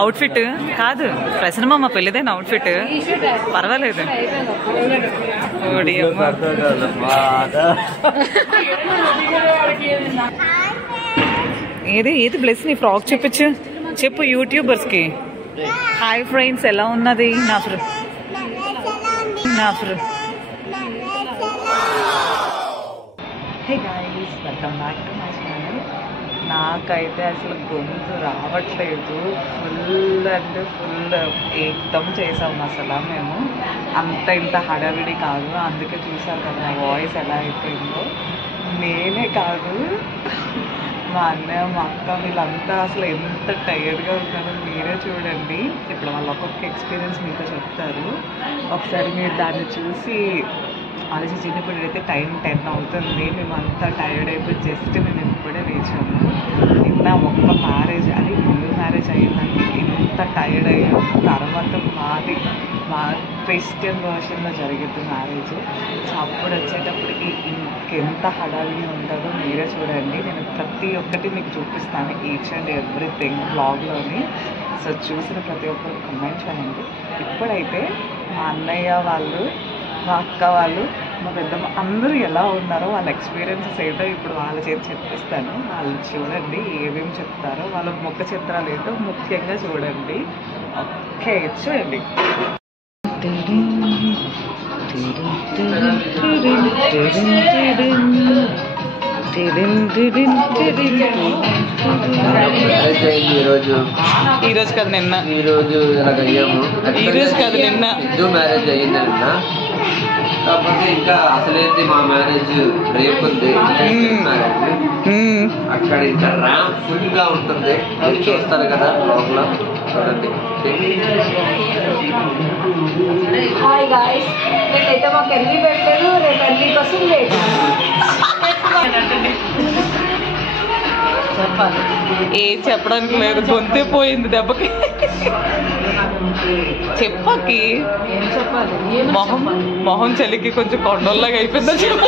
Outfit కాదు ప్రసన్నమ్మ మా పెళ్ళిదైన outfit పర్వాలేదు. ఏది ఏది బ్లెస్ నీ ఫ్రాక్ చూపించు, చెప్పు యూట్యూబర్స్ కి. హాయ్ ఫ్రెండ్స్, ఎలా ఉన్నది నా hey guys, welcome back to my channel. నాకైతే అసలు గొంతు రావట్లేదు, ఫుల్ అంటే ఫుల్ ఏకదం చేసాము అసలు మేము. అంత ఇంత హడావిడి కాదు, అందుకే చూసారు కదా నా వాయిస్ ఎలా అయిపోయిందో. నేనే కాదు, మా అన్నయ్య మా అక్క వీళ్ళంతా అసలు ఎంత టైర్డ్గా ఉన్నారో మీరే చూడండి. ఇప్పుడు వాళ్ళు ఒక్కొక్క ఎక్స్పీరియన్స్ మీతో చెప్తారు, ఒకసారి మీరు దాన్ని చూసి ఆలోచించండి. ఇప్పుడు అయితే టైం 10 అవుతుంది, మేము అంతా టైర్డ్ అయిపోయి జస్ట్ మేము ఇప్పుడే లేచాము. నిన్న ఒక్క మ్యారేజ్, అది హిందూ మ్యారేజ్ అయ్యిందండి, ఇంత టైర్డ్ అయ్యాము. తర్వాత మా క్రిస్టియన్ వర్షన్లో జరిగింది మ్యారేజ్. సో అప్పుడు వచ్చేటప్పటికి ఇంకెంత హడావిడి ఉంటుందో మీరే చూడండి. నేను ప్రతి ఒక్కటి మీకు చూపిస్తాను, ఈచ్ అండ్ ఎవ్రీథింగ్ బ్లాగ్లోని. సో చూసిన ప్రతి ఒక్కరు కమెంట్ చేయండి. ఇప్పుడైతే మా అన్నయ్య వాళ్ళు, మా అక్క వాళ్ళు, మా పెద్దమ్మ అందరూ ఎలా ఉన్నారో వాళ్ళ ఎక్స్పీరియన్సెస్ ఏంటో ఇప్పుడు వాళ్ళ చేతి చెప్పిస్తాను. వాళ్ళు చూడండి ఏమేమి చెప్తారో, వాళ్ళ ముఖ చిత్రాలు ఏంటో ముఖ్యంగా చూడండి. ఓకే చూడండి. ఈరోజు కదా నిన్న, ఈరోజు కాదు నిన్న హిందూ మ్యారేజ్ అయ్యింది నిన్న. కాకపోతే ఇంకా అసలైతే మా మ్యారేజ్ రేపు ఉంది, మ్యారేజ్. అక్కడ ఇంకా ర్యాంప్ ఫుల్ గా ఉంటుంది, చూస్తారు కదా లోపల చూడండి. హాయ్ గాయ్స్, నేనైతే మాకు ఎన్ని పెట్టలేదు, రేపు ఎన్ని కోసం లేదు చెప్పాలి. ఏం చెప్పడానికి లేదు, గొంతే పోయింది దెబ్బకి. చెప్పకి ఏం చెప్పాలి, మొహం చలికి కొంచెం కొండల్లాగా అయిపోయిందా చెప్ప.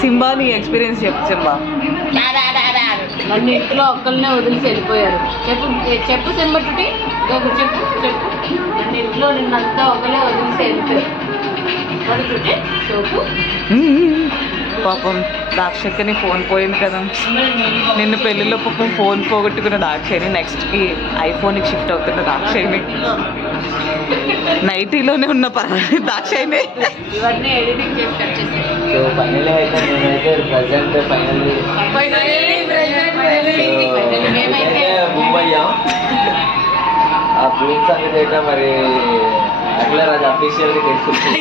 సింబా నీ ఎక్స్పీరియన్స్ చెప్పు సింబా. నన్ను ఇంట్లో ఒక్కరినే వదిలిసి వెళ్ళిపోయారు. చెప్పు సింబట్టుటి, చెప్పు నన్ను ఇంట్లో నిన్నంతా ఒకరే వదిలిసి వెళ్ళిపోయారు. పాపం దాక్షని ఫోన్ పోయింది కదా, నిన్ను పెళ్లిలో పాపం ఫోన్ పోగొట్టుకున్న దాక్షని నెక్స్ట్కి ఐఫోన్కి షిఫ్ట్ అవుతున్న దాక్షని, నైటీలోనే ఉన్న దాక్షని. ఇవన్నీ ఎడిటింగ్ చేసి కట్ చేసి ఆ బ్లూమ్స్ అనేది అయితే మరి అఖిలరాజ్ అఫీషియల్గా తీసుకుంటుంది.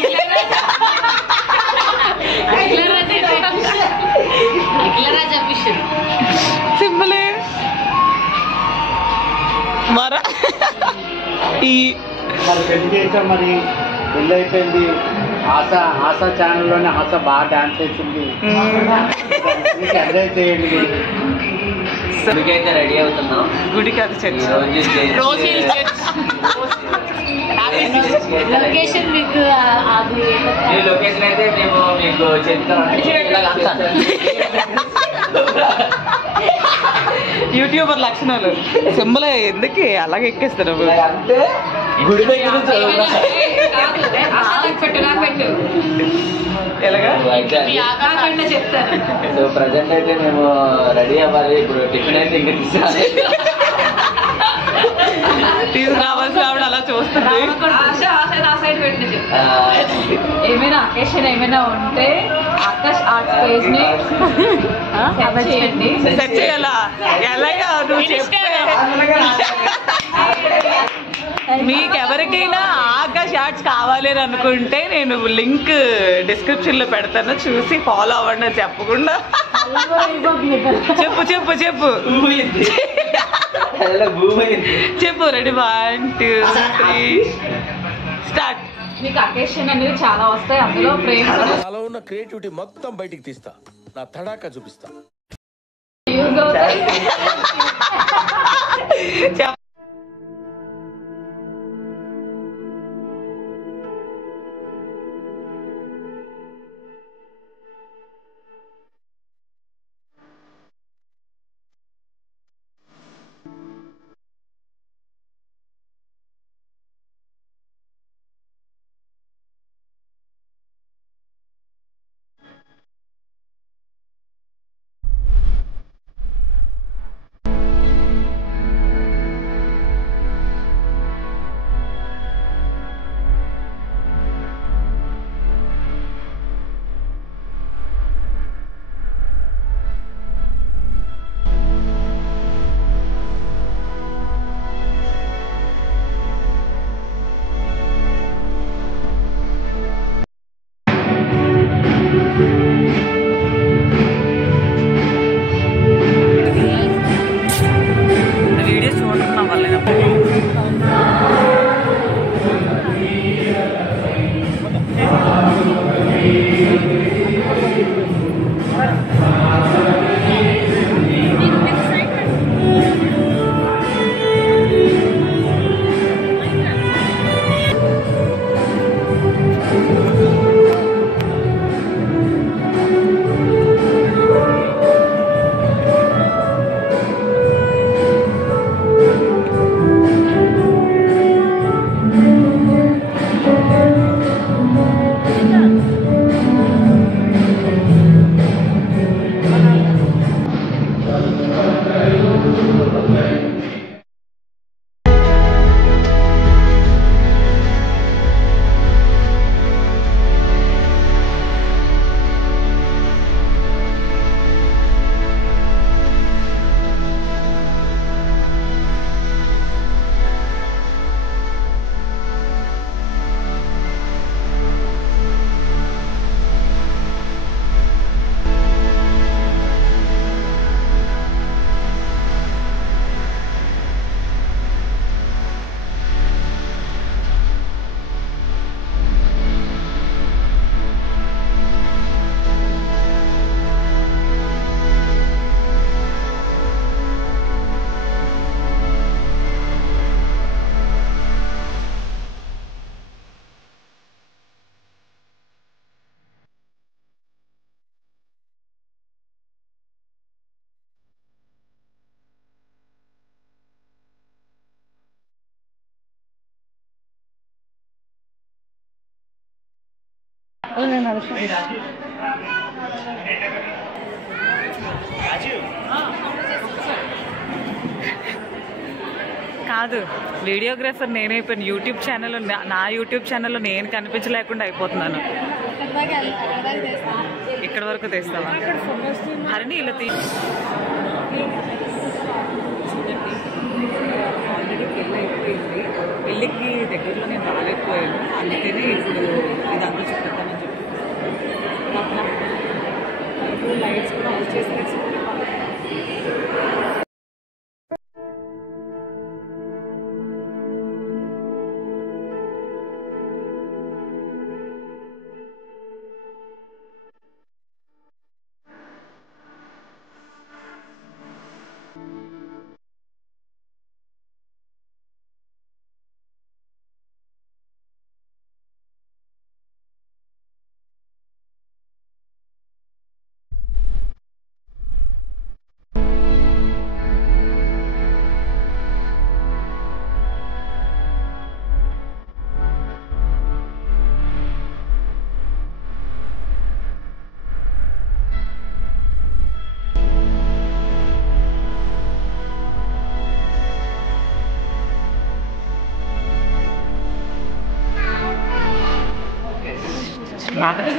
సింబలే మరా మరి పెళ్లి చేసాం, మరి పెళ్ళి అయిపోయింది. ఆశా ఛానల్లోనే ఆశ బాగా డాన్స్ చేసింది, ఎంజాయ్ చేయండి. గుడికైతే రెడీ అవుతున్నాం. గుడికి అది చర్చ్. లొకేషన్ మీకు ఈ లొకేషన్ అయితే మేము మీకు చెప్తాం. యూట్యూబర్ లక్షణాలు సింబలే ఎందుకు అలాగే ఎక్కేస్తారు అంటే గుడి దగ్గర పెట్టు ఎలాగా. చెప్తారు. సో ప్రజెంట్ అయితే మేము రెడీ అవ్వాలి. ఇప్పుడు టిఫిన్ అయితే ఇంకా తీసుకురావాల్సి ఆవిడ అలా చూస్తుంది. ఏమైనా అకేషన్ ఏమైనా ఉంటే ఆకాష్ ఆర్ట్స్ పేజ్ ని చేయండి. సెర్చ్ చేయాలా? ఎలాగా నువ్వు చెప్పే. మీకెవరికైనా ఆకాష్ ఆర్ట్స్ కావాలి అని అనుకుంటే నేను లింక్ డిస్క్రిప్షన్ లో పెడతాను, చూసి ఫాలో అవ్వండి అని చెప్పకుండా. చెప్పు చెప్పు చెప్పు చెప్పు. Ready 1 2 3 start. మీకు అకేషన్ అనేది చాలా వస్తాయి, అందులో ఫ్రేమ్స్ నాలో ఉన్న క్రియేటివిటీ మొత్తం బయటికి తీస్తా, నా తడాకా చూపిస్తా. యూజ్ అవుతాయి. కాదు, వీడియోగ్రాఫర్ నేనైపోయాను. యూట్యూబ్ ఛానల్, నా యూట్యూబ్ ఛానల్లో నేను కనిపించలేకుండా అయిపోతున్నాను. ఇక్కడ వరకు తెస్తావా హరిణి? ఇలా ఆల్రెడీ పెళ్ళి అయిపోయింది. పెళ్ళికి దగ్గరలో నేను రాలేకపోయాను, అందుకనే ఇప్పుడు ఇదంతా చూపిద్దామని చెప్పి లైట్స్ కూడా ఆఫ్ చేసి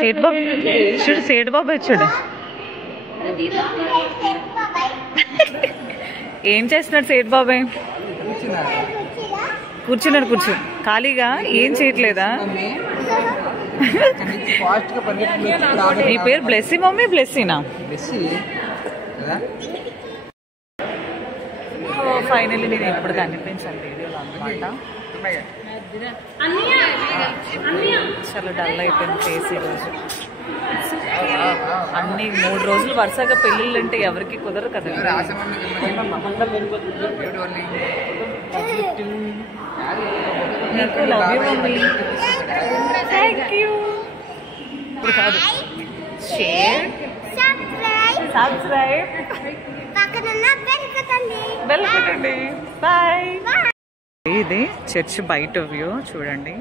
సేట్ బాబు చూడు, సేట్ బాబాయ్ చూడు ఏం చేస్తున్నాడు సేట్ బాబాయ్. కూర్చున్నాడు, ఖాళీగా ఏం చేయట్లేదా? నీ పేరు బ్లెస్సీ మమ్మీ? బ్లెస్సీనా? ఫైనల్లీ నేను ఎప్పుడు కనిపించాను వీడియోలో అన్నమాట. చాలా డల్ అయిపోయింది ఫేస్ ఈరోజు. అన్ని 3 రోజులు వరుసగా పెళ్ళిళ్ళు అంటే ఎవరికి కుదరదు కదా. ఇప్పుడు కాదు, షేర్ సబ్స్క్రైబ్ బెల్ కొట్టండి. బాయ్. ఇది చర్చ్ బయట వ్యూ చూడండి.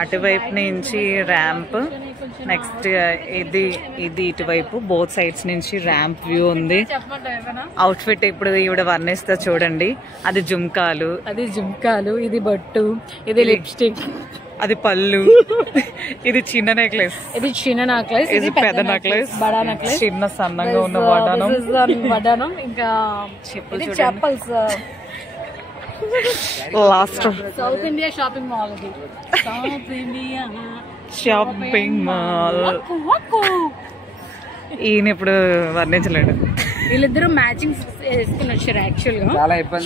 అటువైపు నుంచి ర్యాంప్, నెక్స్ట్ ఇది ఇటువైపు బోత్ సైడ్స్ నుంచి ర్యాంప్ వ్యూ ఉంది. అవుట్ ఫిట్ ఇప్పుడు ఈవిడ వర్ణిస్తా చూడండి. అది జుమ్కాలు, ఇది బొట్టు, ఇది లిప్స్టిక్, అది పళ్ళు, ఇది చిన్న నెక్లెస్, ఇది పెద్ద నెక్లెస్, చిన్న సన్నగా ఉన్న వడానం, ఇంకా chappals. Last south India shopping mall, ఈయన ఇప్పుడు వర్ణించలేడు. వీళ్ళిద్దరూ మ్యాచింగ్స్ వేసుకుని వచ్చారు. యాక్చువల్ గా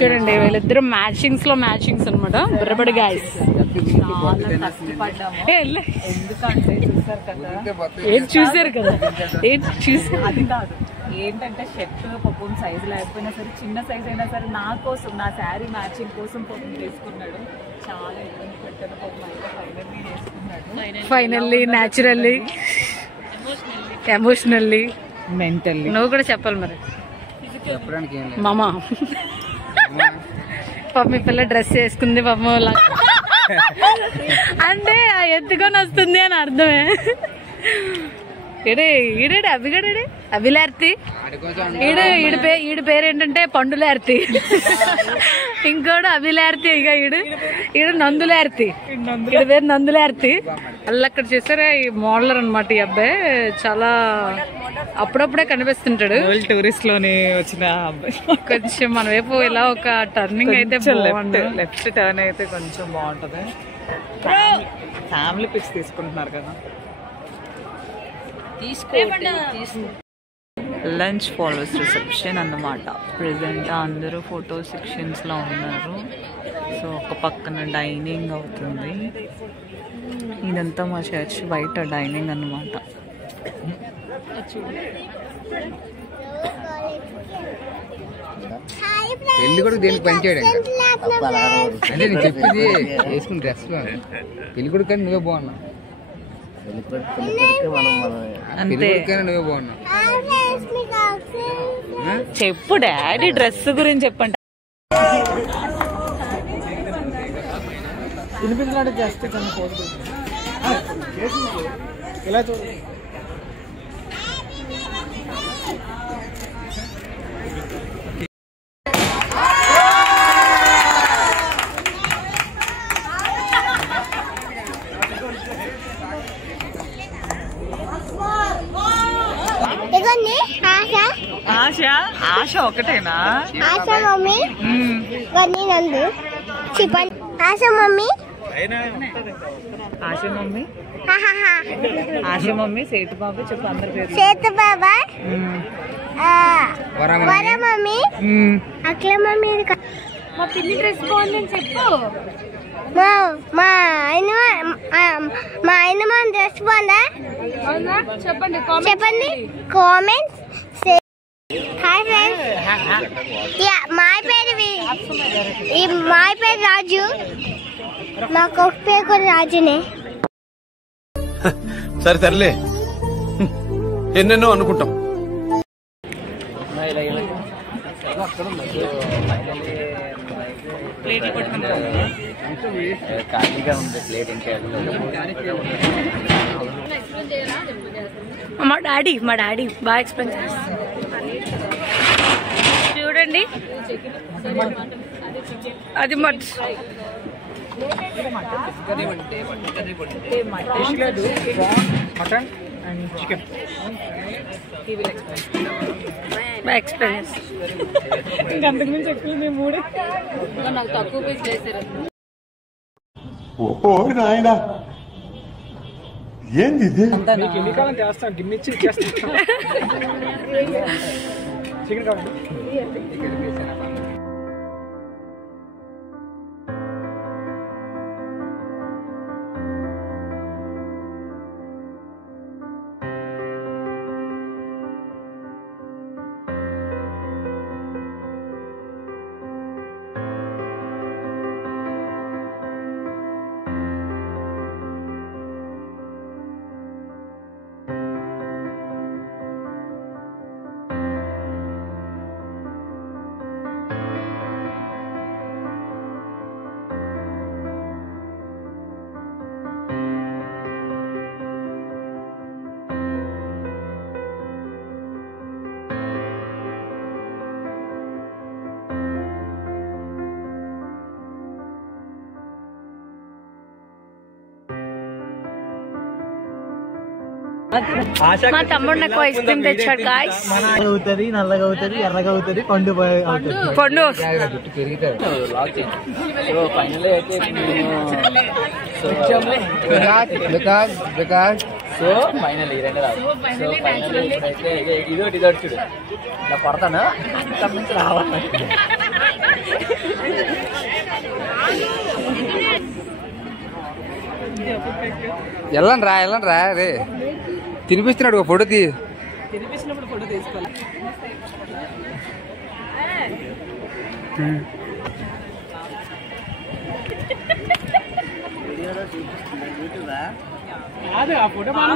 చూడండి, వీళ్ళిద్దరు మ్యాచింగ్స్ లో మ్యాచింగ్స్ అనమాట. బుర్రబడి గాయస్ చూసారు కదా. అది కాదు, ఏంటంటే షర్ట్ పాపం సైజ్ లేకపోయినా సరే, చిన్న సైజ్ అయినా సరే నా కోసం, నా శారీ మ్యాచింగ్ కోసం పాపం తీసుకున్నాడు. చాలా ఇబ్బంది పెట్టాను పాపం. అయితే ఫైనల్లీ వేసుకున్నాడు. Finally, naturally, emotionally, mentally. నువ్వు కూడా చెప్పాలి మరి మామా. పాప మీ పిల్ల డ్రెస్ వేసుకుంది పాపం అంటే ఎత్తుకొని వస్తుంది అని అర్థమే. ఈడే అభిగడే అభిలార్తి, ఈడు పేరేంటంటే పండులార్తి, ఇంకోడు అభిలార్తి, ఇక ఈడు నందులార్తి, ఈడు పేరు నందులార్తి. అల్ల అక్కడ చూసారా ఈ మోడలర్ అనమాట. ఈ అబ్బాయి చాలా అప్పుడప్పుడే కనిపిస్తుంటాడు. టూరిస్ట్ లోని వచ్చిన అబ్బాయి. కొంచెం మన వైపు ఇలా ఒక టర్నింగ్ అయితే లెఫ్ట్ టర్న్ అయితే కొంచెం బాగుంటది. ఫ్యామిలీ పిక్స్ తీసుకుంటున్నారు కదా. లంచ్ ఫాలోవర్స్ రిసెప్షన్ అన్నమాట. ప్రెసెంట్ అందరూ ఫోటో సెక్షన్స్ లో ఉన్నారు. సో ఒక పక్కన డైనింగ్ అవుతుంది. ఇదంతా మా చర్చ్ బయట డైనింగ్ అన్నమాట. పెళ్లి కొడుకు దేనికి పనిచేయడం అంటే నేను చెప్పింది వేసుకుని డ్రెస్ లో పెళ్లి కొడుకు కానీ నువ్వే బాగున్నావు. నువ్వే బాగున్నావు. చెప్పు డాడీ డ్రెస్ గురించి చెప్పండి. వినిపించినట్టు జస్ట్ కొన్ని ఆశ ఆశ ఒకటేనా? ఆశ మమ్మీ గన్ని నందు చెప్పండి. ఆశ మమ్మీ ఆశ మమ్మీ ఆశ మమ్మీ సేతు బాబు చెప్పు అందరి పేరు. సేతు బాబా వర మమ్మీ అఖిల మమ్మీ. మా పిన్ని డ్రెస్ బాగుందని చెప్పు. మా ఆయన డ్రెస్ బాగుందా చెప్పండి చెప్పండి కామెంట్స్. హాయ్ ఫ్రెండ్స్, మా పేరు రాజు, మా కొడుకు పేరు కూడా రాజునే. సరే తరలే, ఎన్నెన్నో అనుకుంటాం. ఖాళీగా ఉంది ప్లేట్ ఇంకా. మా డాడీ బాగా ఎక్స్ప్లెయిన్ చేస్తారు. చూడండి అది మటన్ అండ్ చికెన్. బాగా ఎక్స్పీరియన్స్. ఇంకంతకు మించి ఎక్కువ మేము మూడు నాకు తక్కువ పీస్ చేశారు. ఓ నాయనా ఏంది ఇది? ఎన్ని కాలం చేస్తాం గిమ్మిచ్చి చేస్తాం. చికెన్ కావాలి. మా తమ్ముడు నాకు ఐస్ క్రీమ్ తెచ్చాడు గాయ్స్. అవుతుంది, నల్లగా అవుతుంది, ఎర్రగా అవుతుంది, పండు పండు ఫైనల్ అయితే సో ఫైనల్ ఈ రెండు రాదు. సో ఫైనల్ ఇప్పుడైతే ఇదొకటి చూడు ఇలా కొడతాను, ఇక్కడ నుంచి రావాలి. వెళ్ళండి రా రే, తినిపిస్తున్నాడు ఒక ఫోటో తీ. తినిపించినప్పుడు ఫోటో తీసుకోవాలి. ఆ ఫోటో బాగా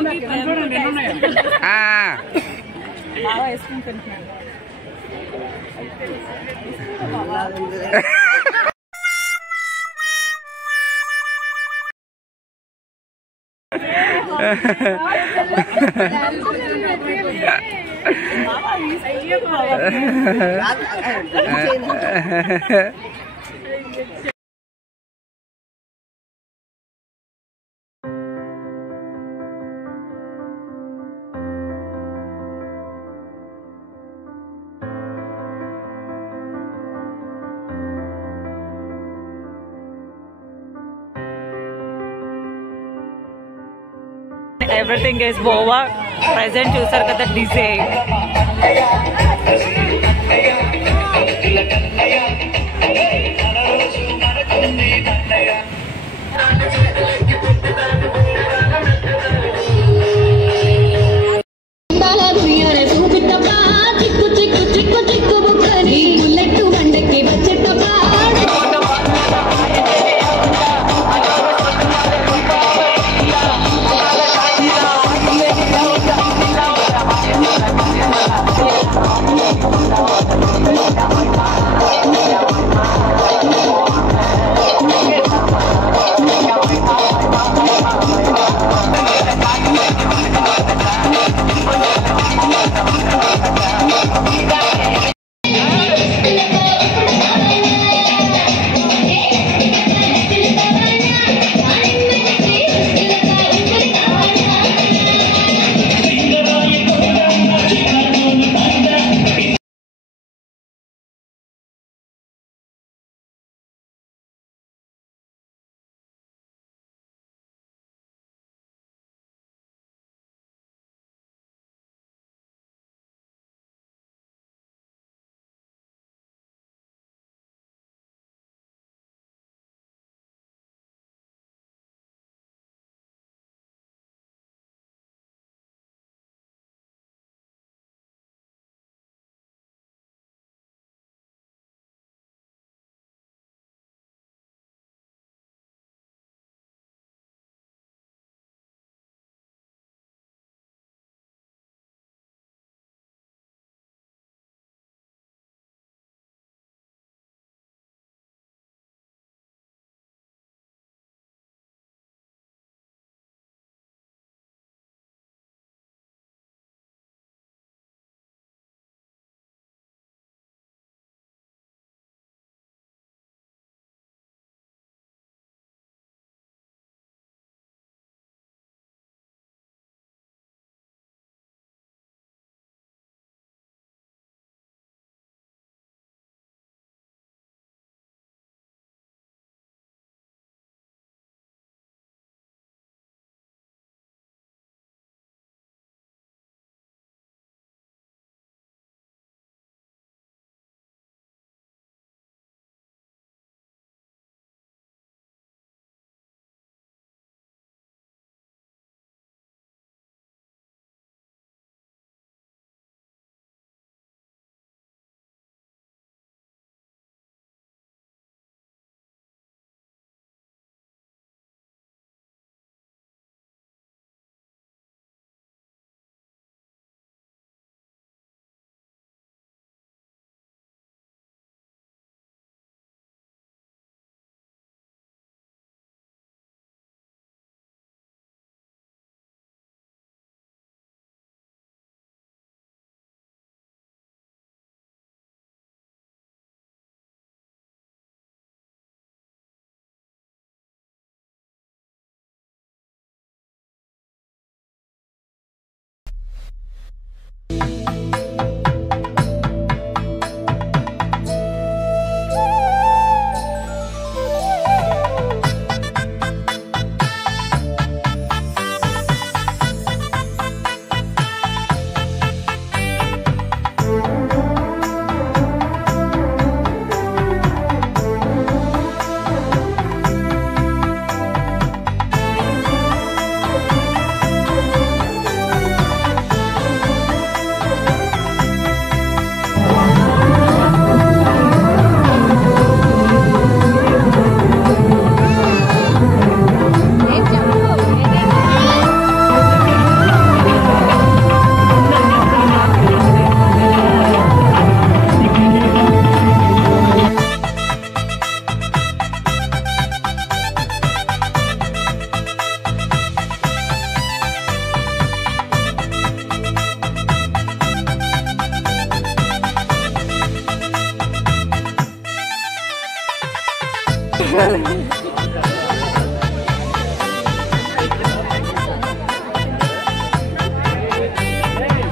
వేసుకుని తింటున్నాడు. Everything is over. Present చూసారు కదా డిజే.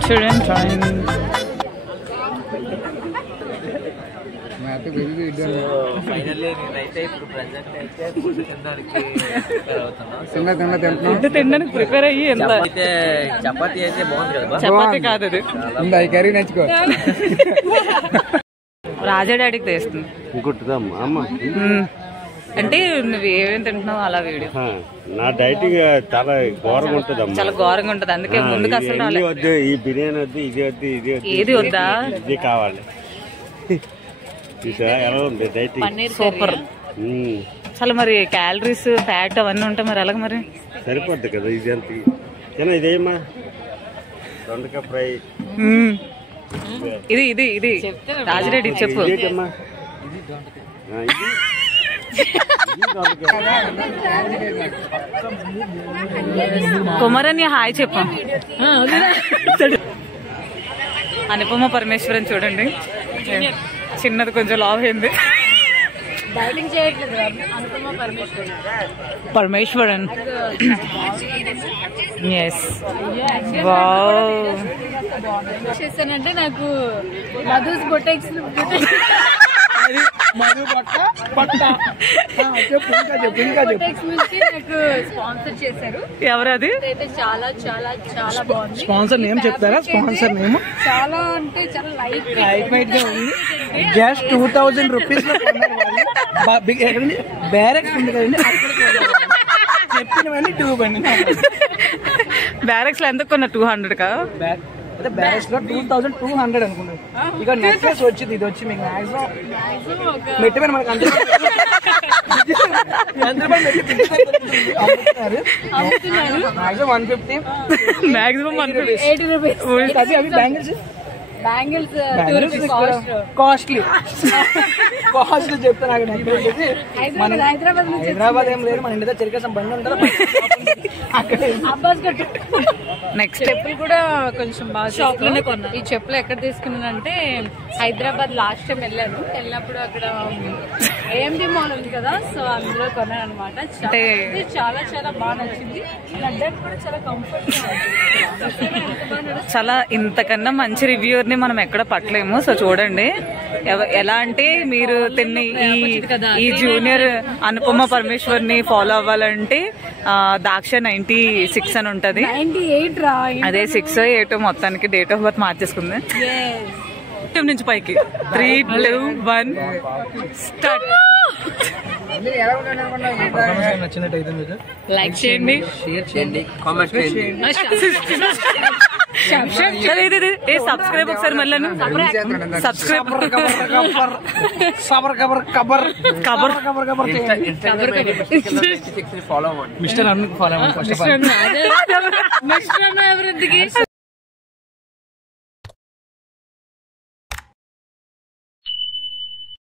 చూడండి ఫైనల్లీ నేనైతే ఇప్పుడు ప్రెసెంట్ అయితే ఫుడ్ తినడానికి ప్రిపేర్ అవుతున్నా. ఫుడ్ తినడానికి ప్రిపేర్ అయ్యి ఎంత అయితే చపాతీ అయితే బాగుంది కదా. చపాతీ కాదు అది, కర్రీ నచ్చుకో. రాజా డాడీకి తెస్తుంది. అంటే నువ్వు ఏమేమి తింటున్నావు అలా వీడియో. నా డైటింగ్ చాలా ఘోరంగా ఉంటుంది, చాలా ఘోరంగా ఉంటది. అందుకే ముందుకు అసలు రాలేదు. వద్దు, ఈ బిర్యానీ వద్దు, ఇది వద్దు, ఇది వద్దు, ఏది వద్దా, ఇది కావాలి. ఎలా ఉంది డైటింగ్? సూపర్. అసలు మరి క్యాలరీస్ ఫ్యాట్ అవన్నీ ఉంటాయి, మరి ఎలాగ మరి సరిపోద్ది కదా. ఇది ఎంత ఇదేమా దొండకాయ ఫ్రై. ఇది ఇది ఇది రాజరెడ్డి చెప్పు. కుమారని హాయ్ చెప్పు. అనుపమ పరమేశ్వరన్ చూడండి, చిన్నది కొంచెం లావ్ అయింది. పరమేశ్వరన్. Yes, wow. చేశానంటే నాకు మధుస్ బొటెక్స్ నాకు స్పాన్సర్ చేశారు. ఎవరది? అయితే చాలా చాలా చాలా బాగుంది. స్పాన్సర్ నేమ్ చెప్తారా? స్పాన్సర్ నేమ్ చాలా అంటే చాలా లైట్ వెయిట్ గా ఉంది. జస్ట్ 2000 రూపీస్ లో బ్యారెక్స్ ఉంది కదండి, చెప్పినవన్నీ 2 బండి. బ్యారెక్స్ లో ఎంత కొన్నా? 200 కా? బ్యారెక్స్ లో 2200 అనుకున్నాను. ఇక నెక్లెస్ వచ్చింది, ఇది వచ్చి మీకు మాక్సిమం మెట్టి పైన మనకు అందరూ మాక్సిమం 150, మాక్సిమం 80 రూపీస్. అది అవి బ్యాంగిల్స్ బ్యాంగిల్స్ కాస్ట్లీ చెప్తా. నాకు నెక్లెస్ హైదరాబాద్ ఏం లేదు, మన ఇంటి దగ్గర చెరికేసం బండి ఉంటుంది అక్కడ. నెక్స్ట్ చెప్పులు కూడా కొంచెం బాగా షాప్ లోనే కొన్నాను. ఈ చెప్పులు ఎక్కడ తీసుకున్నానంటే హైదరాబాద్ లాస్ట్ టైం వెళ్ళినప్పుడు అక్కడ AMD మాల్ ఉంది కదా, సో అందులో కొన్నాను అనమాట. చాలా చాలా బాగా నచ్చింది. లడ్డాకి కూడా చాలా కంఫర్ట్. చాలా ఇంతకన్నా మంచి రివ్యూర్ ని మనం ఎక్కడ పట్టలేము. సో చూడండి, ఎలా అంటే మీరు తిన్న ఈ జూనియర్ అనుపమ పరమేశ్వర్ ని ఫాలో అవ్వాలంటే దాక్ష 96 అని ఉంటది. 98 రా, అదే 6 8 మొత్తానికి డేట్ ఆఫ్ బర్త్ మార్చేసుకుంది. నుంచి పైకి 3 2 1 స్టార్ట్. నచ్చినట్టయితే మీకు లైక్ చేయండి, షేర్ చేయండి, కామెంట్ చేయండి. సబ్స్క్రైబ్ ఒకసారి మళ్ళీ సబ్స్క్రైబ్ ఫాలో అవ్వండి. మిస్టర్ అరుణ్ ఫాలో అవ్వండి.